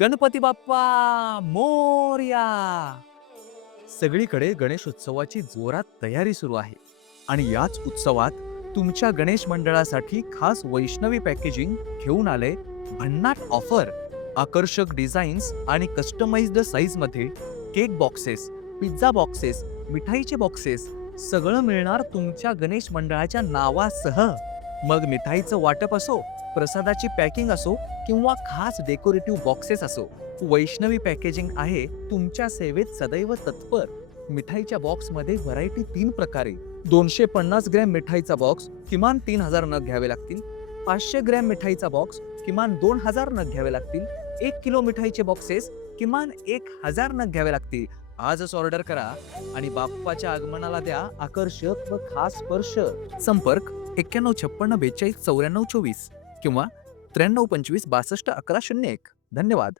गणपती बाप्पा मोरया. सगळीकडे गणेशोत्सवाची जोरात तयारी सुरू आहे आणि याच उत्सवात तुमच्या गणेश मंडळासाठी खास वैष्णवी पॅकेजिंग घेऊन आले भन्नाट ऑफर. आकर्षक डिझाईन्स आणि कस्टमाइज्ड साईज मध्ये केक बॉक्सेस, पिझ्झा बॉक्सेस, मिठाईचे बॉक्सेस सगळं मिळणार तुमच्या गणेश मंडळाच्या नावासह. मग मिठाईचं वाटप असो, प्रसादाची पॅकिंग असो किंवा खास डेकोरेटिव्ह बॉक्सेस असो, वैष्णवी पॅकेजिंग आहे तुमच्या सेवेत सदैव तत्पर. मिठाईच्या बॉक्समध्ये व्हरायटी 3 प्रकारे: 250 ग्रॅम मिठाईचा बॉक्स किमान 3000 नग घ्यावे लागतील, 500 ग्रॅम मिठाईचा बॉक्स किमान 2000 नग घ्यावे लागतील, 1 किलो मिठाईचे बॉक्सेस किमान 1000 नग घ्यावे लागतील. आजच ऑर्डर करा आणि बाप्पाच्या आगमनाला द्या आकर्षक व खास स्पर्श. संपर्क 9156 42 94 24 किंवा 93 25 62 11 01. धन्यवाद.